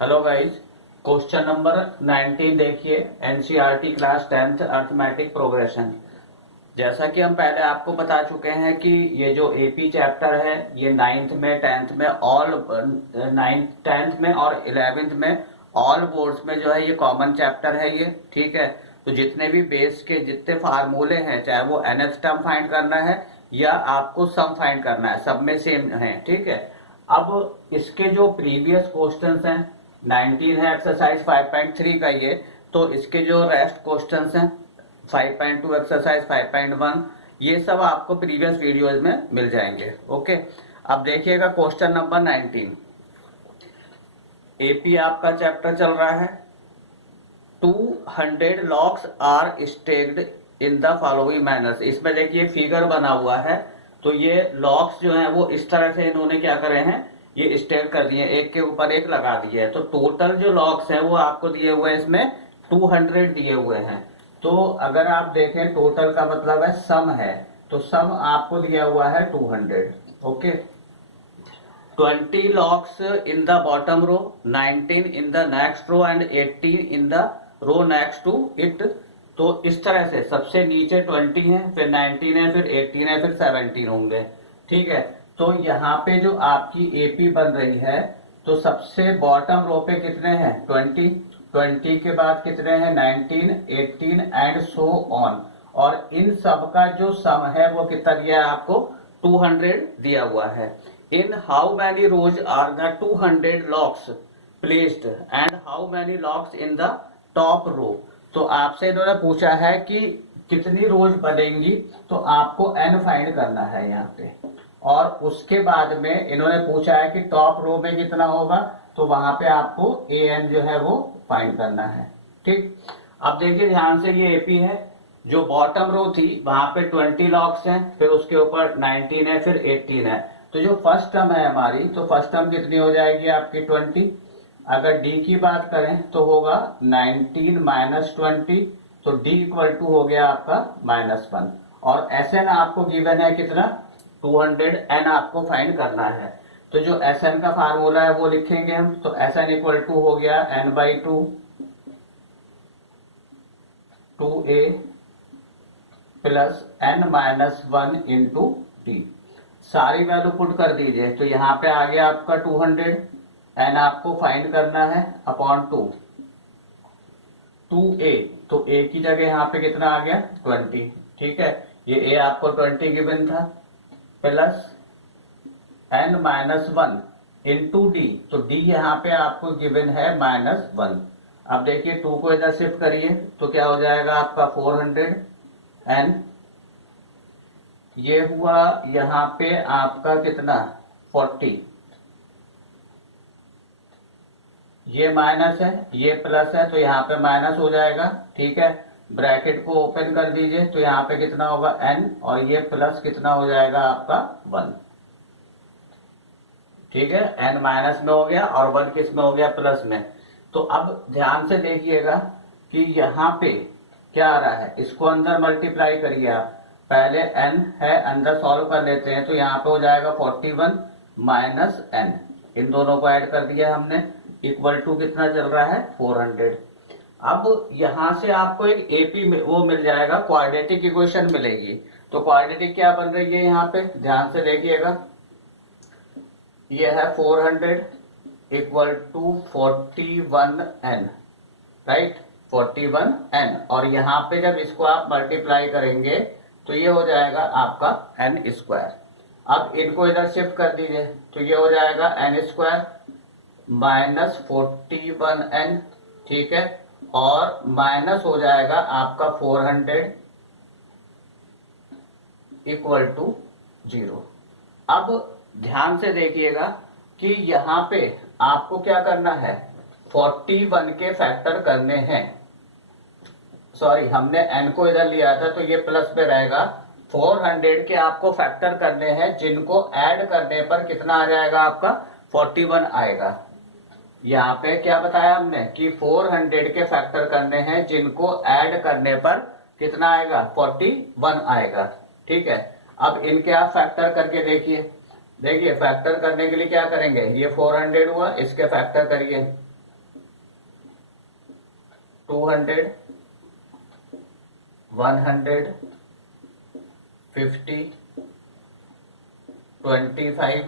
Hello guys. Question number 19 देखिए। NCERT class 10th arithmetic progression. जैसा कि हम पहले आपको बता चुके हैं कि ये जो एपी चैप्टर है ये 9th में 10th में ऑल 9th 10th में और 11th में ऑल बोर्ड्स में जो है ये कॉमन चैप्टर है ये। ठीक है, तो जितने भी बेस के जितने फार्मूले हैं, चाहे वो nth टर्म फाइंड करना है या आपको सम फाइंड करना है, सब में सेम है। ठीक है, अब इसके जो प्रीवियस क्वेश्चंस हैं 19 है एक्सरसाइज 5.3 का ये, तो इसके जो रेस्ट क्वेश्चंस हैं 5.2 एक्सरसाइज 5.1 ये सब आपको प्रीवियस वीडियोज में मिल जाएंगे। ओके, अब देखिएगा क्वेश्चन नंबर 19। एपी आपका चैप्टर चल रहा है। 200 locks are stacked in the following manners. इसमें देखिए फिगर बना हुआ है, तो ये लॉक्स जो हैं वो इस तरह से इन्होंने क्या करे हैं, ये स्टेक कर दिए, एक के ऊपर एक लगा दिए है। तो टोटल जो लॉक्स हैं वो आपको दिए हुए हैं, इसमें 200 दिए हुए हैं। तो अगर आप देखें टोटल का मतलब है सम है, तो सम आपको दिया हुआ है 200। Okay, 20 locks in the bottom row, 19 in the next row and 18 in the row next to it। तो इस तरह से सबसे नीचे 20 है, फिर 19 है, फिर 18 है, फिर 17 होंगे। ठीक है, तो यहाँ पे जो आपकी एपी बन रही है, तो सबसे बॉटम रो पे कितने हैं 20, 20 के बाद कितने हैं 19, 18 एंड सो ऑन। और इन सब का जो सम है वो कितना दिया है आपको 200 दिया हुआ है। In how many rows are the 200 locks placed and how many locks in the top row। तो आपसे इन्होंने पूछा है कि कितनी रोज बनेंगी, तो आपको n फाइंड करना है यहाँ पे। और उसके बाद में इन्होंने पूछा है कि टॉप रो में कितना होगा, तो वहां पे आपको an जो है वो फाइंड करना है। ठीक, अब देखिए ध्यान से, ये एपी है। जो बॉटम रो थी वहां पे 20 लॉक्स हैं, फिर उसके ऊपर 19 है, फिर 18 है। तो जो फर्स्ट टर्म है हमारी, तो फर्स्ट टर्म कितनी हो जाएगी आपकी 20। अगर डी की बात करें तो होगा 19 माइनस 20, तो डी इक्वल टू हो गया आपका -1। और एस एन आपको गिवन है कितना 200, एन आपको फाइंड करना है। तो जो एस एन का फार्मूला है वो लिखेंगे हम। तो एस एन इक्वल टू हो गया n/2 2a plus n-1 into D. सारी वैल्यू पुट कर दीजिए, तो यहाँ पे आ गया आपका 200, एन आपको फाइंड करना है अपॉन 2a। तो a की जगह यहाँ पे कितना आ गया 20। ठीक है, ये a आपको 20 गिवन था, प्लस n-1 इंटू डी। तो d यहाँ पे आपको गिवन है -1। अब देखिए 2 को इधर शिफ्ट करिए, तो क्या हो जाएगा आपका 400 n। ये हुआ यहाँ पे आपका कितना 40। ये माइनस है, ये प्लस है, तो यहाँ पे माइनस हो जाएगा। ठीक है, ब्रैकेट को ओपन कर दीजिए, तो यहाँ पे कितना होगा n, और ये प्लस कितना हो जाएगा आपका 1। ठीक है, n माइनस में हो गया और 1 किस में हो गया प्लस में। तो अब ध्यान से देखिएगा कि यहाँ पे क्या आ रहा है, इसको अंदर मल्टीप्लाई करिए आप। पहले n है, अंदर सॉल्व कर लेते हैं, तो यहाँ पे हो जाएगा 41 माइनस n, इन दोनों को ऐड कर दिया हमने, इक्वल टू कितना चल रहा है 400। अब यहां से आपको एक एपी वो मिल जाएगा, क्वाड्रेटिक इक्वेशन मिलेगी। तो क्वाड्रेटिक क्या बन रही है यहाँ पे, ध्यान से देखिएगा। ये है 400 equal to 41n, right, 41n। और यहाँ पे जब इसको आप मल्टीप्लाई करेंगे तो ये हो जाएगा आपका n²। अब इनको इधर शिफ्ट कर दीजिए, तो ये हो जाएगा n² माइनस 41n। ठीक है, और माइनस हो जाएगा आपका 400 इक्वल टू 0। अब ध्यान से देखिएगा कि यहाँ पे आपको क्या करना है, 41 के फैक्टर करने हैं। सॉरी, हमने n को इधर लिया था, तो ये प्लस पे रहेगा। 400 के आपको फैक्टर करने हैं, जिनको ऐड करने पर कितना आ जाएगा आपका 41 आएगा। यहाँ पे क्या बताया हमने कि 400 के फैक्टर करने हैं, जिनको ऐड करने पर कितना आएगा 41 आएगा। ठीक है, अब इनके आप फैक्टर करके देखिए। देखिए फैक्टर करने के लिए क्या करेंगे, ये 400 हुआ, इसके फैक्टर करिए 200, 100, 50, 25।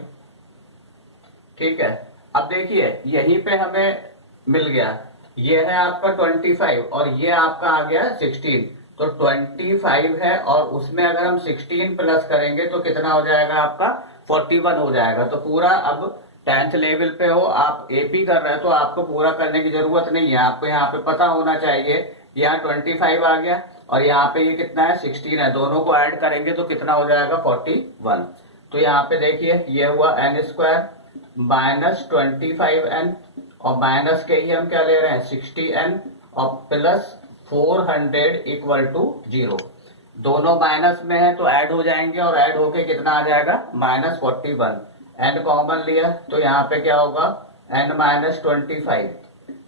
ठीक है, अब देखिए यहीं पे हमें मिल गया, ये है आपका 25 और ये आपका आ गया 16। तो 25 है और उसमें अगर हम 16 प्लस करेंगे तो कितना हो जाएगा आपका 41 हो जाएगा। तो पूरा अब 10th लेवल पे हो, आप एपी कर रहे हैं तो आपको पूरा करने की जरूरत नहीं है, आपको यहाँ पे पता होना चाहिए। यहाँ 25 आ गया और यहाँ पे ये कितना है 16 है, दोनों को ऐड करेंगे तो कितना हो जाएगा 41। तो यहाँ पे देखिए ये हुआ n² माइनस 25n और माइनस के ही हम क्या ले रहे हैं 60n और प्लस 400 इक्वल टू 0। दोनों माइनस में है तो ऐड हो जाएंगे और ऐड होके कितना आ जाएगा -41। n कॉमन लिया तो यहाँ पे क्या होगा n माइनस 25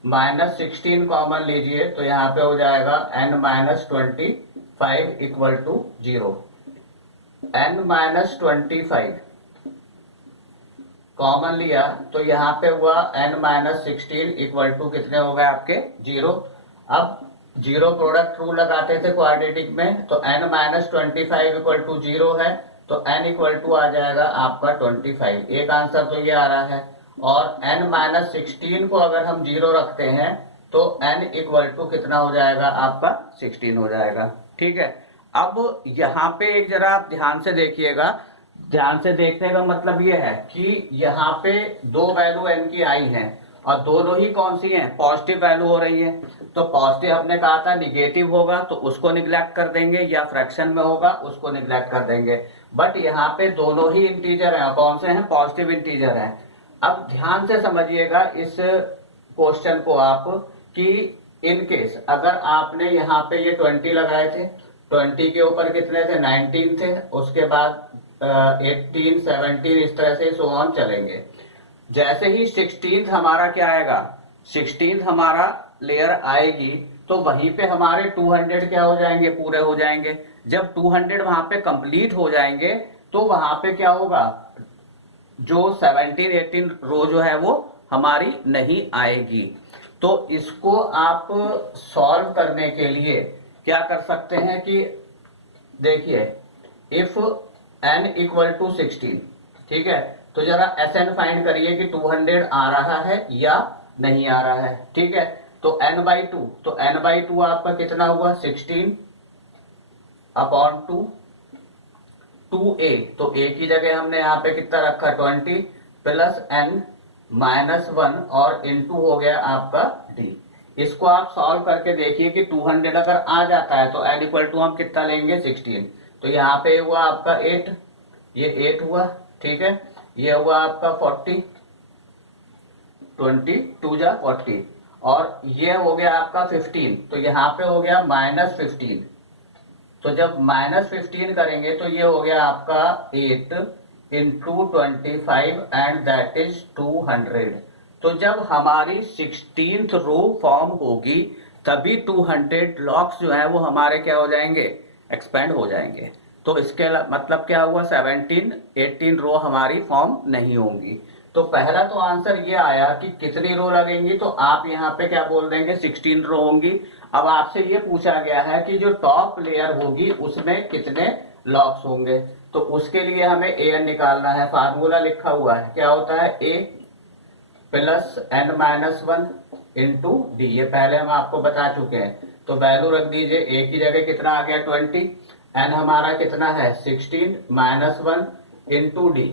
माइनस 16 कॉमन लीजिए तो यहाँ पे हो जाएगा n minus 25 equal to 0। n minus 25 common लिया तो यहाँ पे हुआ n माइनस 16 इक्वल टू कितने हो गए आपके 0। अब 0 प्रोडक्ट रूल लगाते थे क्वाड्रेटिक में, तो n माइनस 25 इक्वल टू 0 है तो n इक्वल टू आ जाएगा आपका 25। एक आंसर तो ये आ रहा है। और n माइनस 16 को अगर हम 0 रखते हैं तो n इक्वल टू कितना हो जाएगा आपका 16 हो जाएगा। ठीक है, अब यहाँ पे एक जरा आप ध्यान से देखिएगा, ध्यान से देखने का मतलब ये है कि यहाँ पे दो वैल्यू n की आई हैं और दोनों ही कौन सी हैं पॉजिटिव वैल्यू हो रही है। तो पॉजिटिव हमने कहा था निगेटिव होगा तो उसको निग्लेक्ट कर देंगे, या फ्रैक्शन में होगा उसको निग्लेक्ट कर देंगे। बट यहाँ पे दोनों ही इंटीजर हैं, कौन से हैं पॉजिटिव इंटीजर हैं। अब ध्यान से समझिएगा इस क्वेश्चन को आप कि इन केस अगर आपने यहाँ पे ये 20 लगाए थे, 20 के ऊपर कितने थे 19 थे, उसके बाद 18, 17 इस तरह से सो ऑन चलेंगे। जैसे ही 16th हमारा क्या आएगा 16th हमारा लेयर आएगी तो वहीं पे हमारे 200 क्या हो जाएंगे पूरे हो जाएंगे। जब 200 वहां पे कंप्लीट हो जाएंगे तो वहां पे क्या होगा जो 17, 18 रो जो है वो हमारी नहीं आएगी। तो इसको आप सॉल्व करने के लिए क्या कर सकते हैं कि देखिए इफ n इक्वल टू 16, ठीक है, तो जरा Sn फाइंड करिए कि 200 आ रहा है या नहीं आ रहा है। ठीक है, तो n/2, तो n/2 आपका कितना हुआ 16 अपॉन 2 2a, तो a की जगह हमने यहाँ पे कितना रखा 20 प्लस n माइनस 1 और इनटू हो गया आपका d। इसको आप सॉल्व करके देखिए कि 200 अगर आ जाता है तो n इक्वल टू हम कितना लेंगे 16। तो यहाँ पे हुआ आपका 8, ये 8 हुआ, ठीक है, ये हुआ आपका 40, 20 2 जा 40 और ये हो गया आपका 15, तो यहाँ पे हो गया -15। तो जब -15 करेंगे तो ये हो गया आपका 8 इंटू 25 एंड दैट इज 200। तो जब हमारी 16th रो फॉर्म होगी तभी 200 लॉक्स जो है वो हमारे क्या हो जाएंगे एक्सपेंड हो जाएंगे। तो इसके मतलब क्या हुआ 17, 18 रो हमारी फॉर्म नहीं होंगी। तो पहला तो आंसर ये आया कि कितनी रो लगेंगी, तो आप यहाँ पे क्या बोल देंगे 16 रो होंगी। अब आपसे ये पूछा गया है कि जो टॉप लेयर होगी उसमें कितने लॉक्स होंगे, तो उसके लिए हमें an निकालना है। फार्मूला लिखा हुआ है, क्या होता है a plus n-1 into D, ये पहले हम आपको बता चुके हैं। तो वैल्यू रख दीजिए, a की जगह कितना आ गया 20, n हमारा कितना है 16 -1 इंटू डी,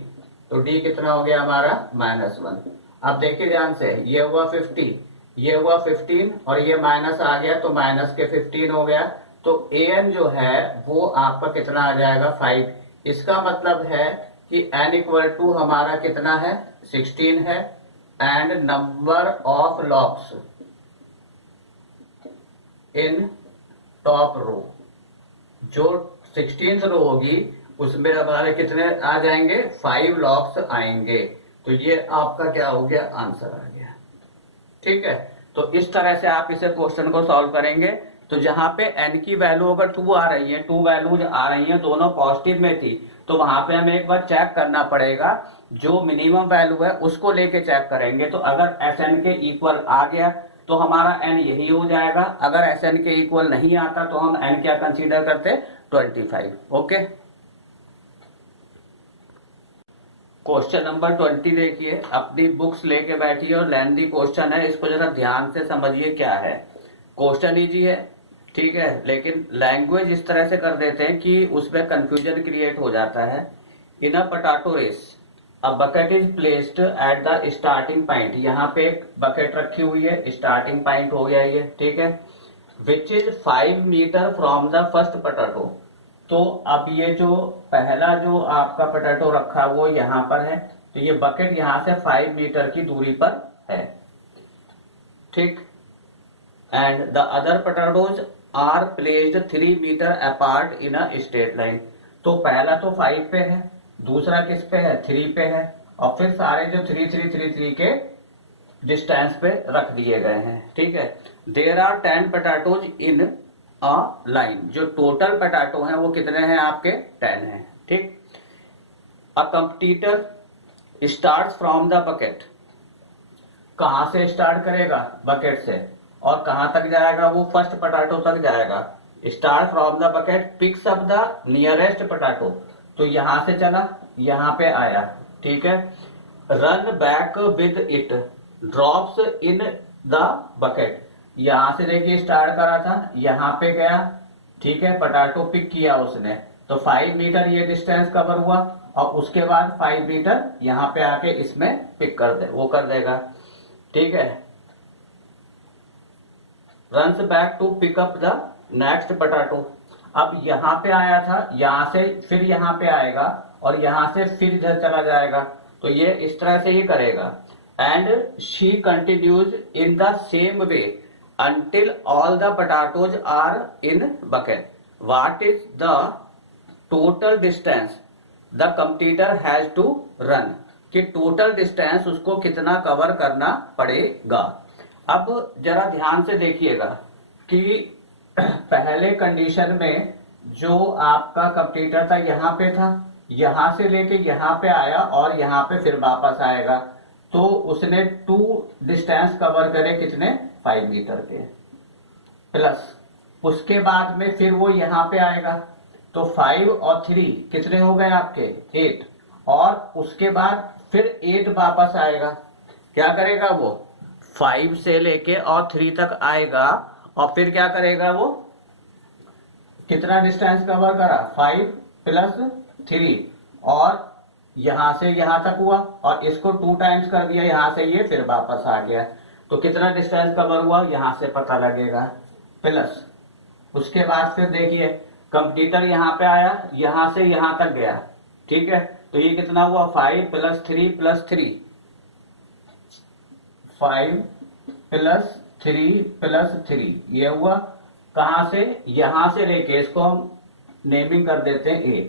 तो d कितना हो गया हमारा -1। अब देखिए ध्यान से, ये हुआ 50, ये हुआ 15 और ये माइनस आ गया तो माइनस के 15 हो गया। तो an जो है वो आपका कितना आ जाएगा 5। इसका मतलब है कि n इक्वल टू हमारा कितना है 16 है and number of locks in top row, जो 16th रो होगी उसमें हमारे कितने आ जाएंगे 5 लॉक्स आएंगे। तो ये आपका क्या हो गया आंसर आ गया। ठीक है, तो इस तरह से आप इसे क्वेश्चन को सॉल्व करेंगे। तो जहां पे n की वैल्यू अगर 2 आ रही है, 2 वैल्यूज आ रही हैं, दोनों पॉजिटिव में थी, तो वहां पे हमें एक बार चेक करना पड़ेगा, जो मिनिमम वैल्यू है उसको लेके चेक करेंगे। तो अगर Sn के इक्वल आ गया तो हमारा n यही हो जाएगा। अगर Sn के इक्वल नहीं आता तो हम n क्या कंसीडर करते, 25। ओके, क्वेश्चन नंबर 20 देखिए, अपनी बुक्स लेके बैठिए और लेंथी क्वेश्चन है, इसको जरा ध्यान से समझिए क्या है। क्वेश्चन इजी है, ठीक है, लेकिन लैंग्वेज इस तरह से कर देते हैं कि उसमें कंफ्यूजन क्रिएट हो जाता है। In a potato race a bucket is placed at the starting point, यहाँ पे एक बकेट रखी हुई है, स्टार्टिंग पॉइंट हो गया ये, ठीक है, which is 5 metre from the first potato. तो अब ये जो पहला जो आपका पोटैटो रखा वो यहाँ पर है, तो ये बकेट यहाँ से 5 मीटर की दूरी पर है, ठीक। And the other potatoes are placed 3 metre apart in a straight line. तो पहला तो 5 पे है, दूसरा किस पे है, 3 पे है, और फिर सारे जो 3 3 3 3 के डिस्टेंस पे रख दिए गए हैं, ठीक है। There are 10 potatoes in a line, जो टोटल पोटैटो हैं वो कितने हैं आपके, 10 हैं, ठीक। A competitor starts from the bucket, कहां से स्टार्ट करेगा, बकेट से, और कहां तक जाएगा, वो फर्स्ट पोटैटो तक जाएगा। Start from the bucket, picks up the nearest potato, तो यहां से चला यहां पे आया, ठीक है। Run back with it, drops in the bucket, यहां से देखिए स्टार्ट करा था, यहां पे गया, ठीक है, पोटैटो पिक किया उसने, तो 5 मीटर ये डिस्टेंस कवर हुआ, और उसके बाद 5 मीटर यहां पे आके इसमें पिक कर दे, वो कर देगा, ठीक है। Runs back to pick up the next potato, अब यहां पे आया था, यहां से फिर यहां पे आएगा, और यहां से फिर इधर चला जाएगा, तो ये इस तरह से ही करेगा। And she continues in the same way until all the potatoes are in bucket. What is the total distance the competitor has to run? कि टोटल डिस्टेंस उसको कितना कवर करना पड़ेगा। अब जरा ध्यान से देखिएगा कि पहले कंडीशन में जो आपका कंपटीटर था यहाँ पे था, यहां से लेके यहाँ पे आया और यहाँ पे फिर वापस आएगा, तो उसने 2 डिस्टेंस कवर करे, कितने, 5 मीटर के, प्लस उसके बाद में फिर वो यहाँ पे आएगा, तो 5 और 3 कितने हो गए आपके, 8, और उसके बाद फिर 8 वापस आएगा, क्या करेगा वो, 5 से लेके और 3 तक आएगा, और फिर क्या करेगा वो, कितना डिस्टेंस कवर करा, 5 प्लस 3, और यहां से यहां तक हुआ, और इसको 2 टाइम्स कर दिया, यहां से ये फिर वापस आ गया, तो कितना डिस्टेंस कवर हुआ यहां से पता लगेगा, प्लस उसके बाद फिर देखिए कंपटीटर यहां पे आया, यहां से यहां तक गया, ठीक है, तो ये कितना हुआ, 5 प्लस 3 प्लस 3, 5 प्लस 3 प्लस 3, ये हुआ, कहां से, यहां से लेके, इसको हम नेमिंग कर देते हैं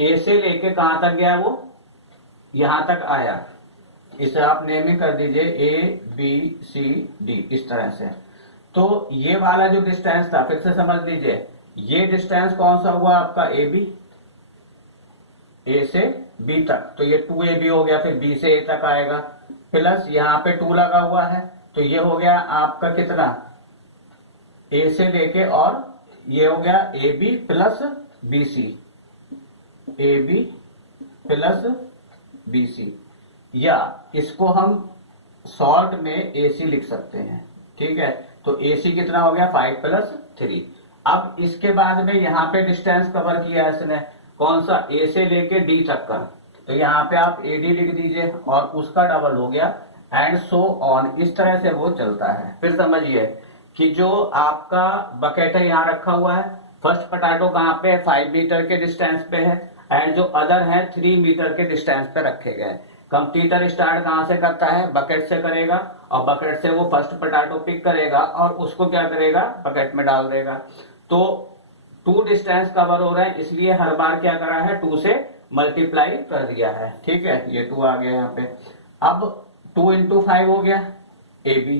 ए से लेके कहां तक गया वो, यहां तक आया, इसे आप नेमिंग कर दीजिए ABCD, इस तरह से। तो ये वाला जो डिस्टेंस था, फिर से समझ लीजिए, ये डिस्टेंस कौन सा हुआ आपका, AB, A से B तक, तो ये 2AB हो गया, फिर B से A तक आएगा, प्लस यहाँ पे 2 लगा हुआ है, तो ये हो गया आपका कितना, A से लेके, और ये हो गया AB plus BC, AB plus BC, या इसको हम शॉर्ट में AC लिख सकते हैं, ठीक है। तो AC कितना हो गया, 5 प्लस 3। अब इसके बाद में यहाँ पे डिस्टेंस कवर किया इसने, कौन सा, A से लेके D तक का, तो यहाँ पे आप AD लिख दीजिए, और उसका डबल हो गया, एंड सो ऑन, इस तरह से वो चलता है। फिर समझिए कि जो आपका बकेट है यहाँ रखा हुआ है, फर्स्ट पोटैटो कहाँ पे है, 5 मीटर के डिस्टेंस पे है, एंड जो अदर है 3 मीटर के डिस्टेंस पे रखे गए। कंपटीटर स्टार्ट कहां से करता है, बकेट से करेगा, और बकेट से वो फर्स्ट पोटैटो पिक करेगा, और उसको क्या करेगा, बकेट में डाल देगा। तो 2 डिस्टेंस कवर हो रहे हैं, इसलिए हर बार क्या करा है, 2 से मल्टीप्लाई कर दिया है, ठीक है, ये 2 आ गया यहाँ पे। अब 2 × 5 हो गया AB,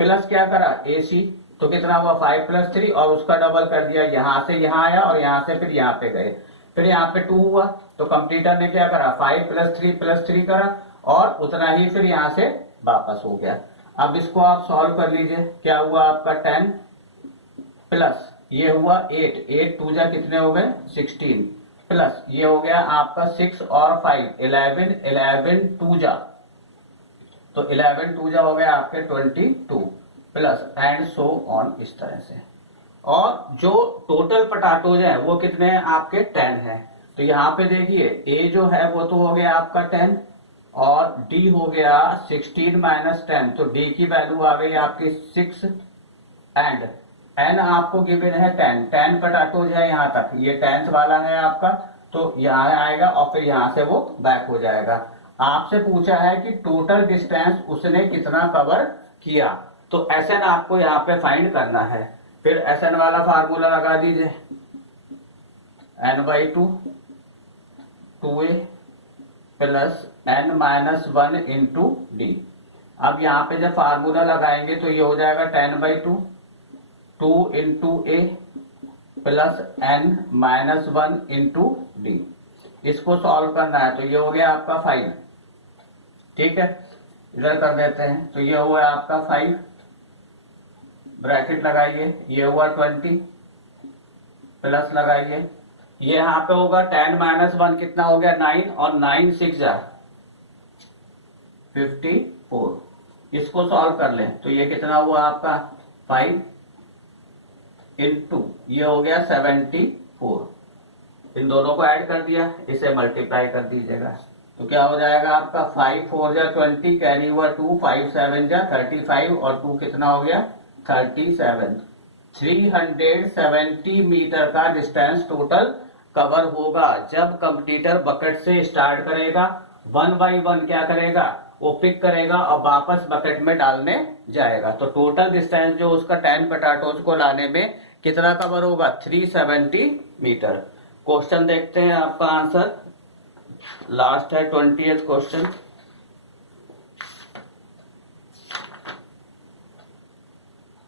प्लस क्या करा AC, तो कितना हुआ, 5 प्लस 3, और उसका डबल कर दिया, यहां से यहां आया, और यहां से फिर यहाँ पे गए, फिर यहाँ पे 2 हुआ, तो कंप्यूटर ने क्या करा, 5 प्लस 3 प्लस 3 करा, और उतना ही फिर यहाँ से वापस हो गया। अब इसको आप सॉल्व कर लीजिए। क्या हुआ आपका 10 प्लस ये हुआ 8, 8 टू जा कितने हो गए 16, प्लस ये हो गया आपका 6 और 5 11, 11 टू जा तो 11 टू जा हो गया आपके 22 प्लस एंड सो ऑन इस तरह से। और जो टोटल पोटैटोज है वो कितने हैं आपके 10 है। तो यहाँ पे देखिए ए जो है वो तो हो गया आपका 10 और डी हो गया 16 माइनस 10, तो डी की वैल्यू आ गई आपकी 6 एंड एन आपको गिवन है 10 पोटैटोज है यहाँ तक, ये 10th वाला है आपका, तो यहाँ आएगा और फिर यहाँ से वो बैक हो जाएगा। आपसे पूछा है कि टोटल डिस्टेंस उसने कितना कवर किया, तो एसएन आपको यहाँ पे फाइंड करना है। फिर एसएन वाला फार्मूला लगा दीजिए, n/2 2a plus n minus 1 into D. अब यहाँ पे जब फार्मूला लगाएंगे तो ये हो जाएगा 10/2 2 into A plus n minus 1 into D. इसको सॉल्व करना है तो ये हो गया आपका 5, ठीक है, इधर कर देते हैं। तो ये हुआ आपका 5, ब्रैकेट लगाइए, ये हुआ 20 प्लस लगाइए, ये यहाँ पे होगा 10 माइनस 1 कितना हो गया 9 और 9 6 जा 54। इसको सॉल्व कर लें तो ये कितना हुआ आपका 5 इंटू ये हो गया 74। इन दोनों को ऐड कर दिया, इसे मल्टीप्लाई कर दीजिएगा तो क्या हो जाएगा आपका 5 4 जा 20 कैरी हुआ 2 5 7 जा 35 और 2 कितना हो गया 37। 370 मीटर का डिस्टेंस टोटल कवर होगा जब कंपटीटर बकेट से स्टार्ट करेगा, 1 बाई 1 क्या करेगा वो पिक करेगा और वापस बकेट में डालने जाएगा। तो टोटल डिस्टेंस जो उसका 10 पोटैटोज को लाने में कितना कवर होगा 370 मीटर। क्वेश्चन देखते हैं आपका आंसर, लास्ट है 20th क्वेश्चन।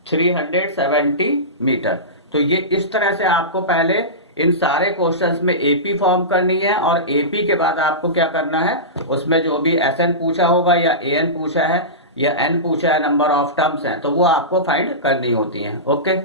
$370 मीटर। तो ये इस तरह से आपको पहले इन सारे क्वेश्चंस में एपी फॉर्म करनी है और एपी के बाद आपको क्या करना है, उसमें जो भी एसएन पूछा होगा या एएन पूछा है या एन पूछा है, नंबर ऑफ टर्म्स हैं, तो वो आपको फाइंड करनी होती हैं। ओके।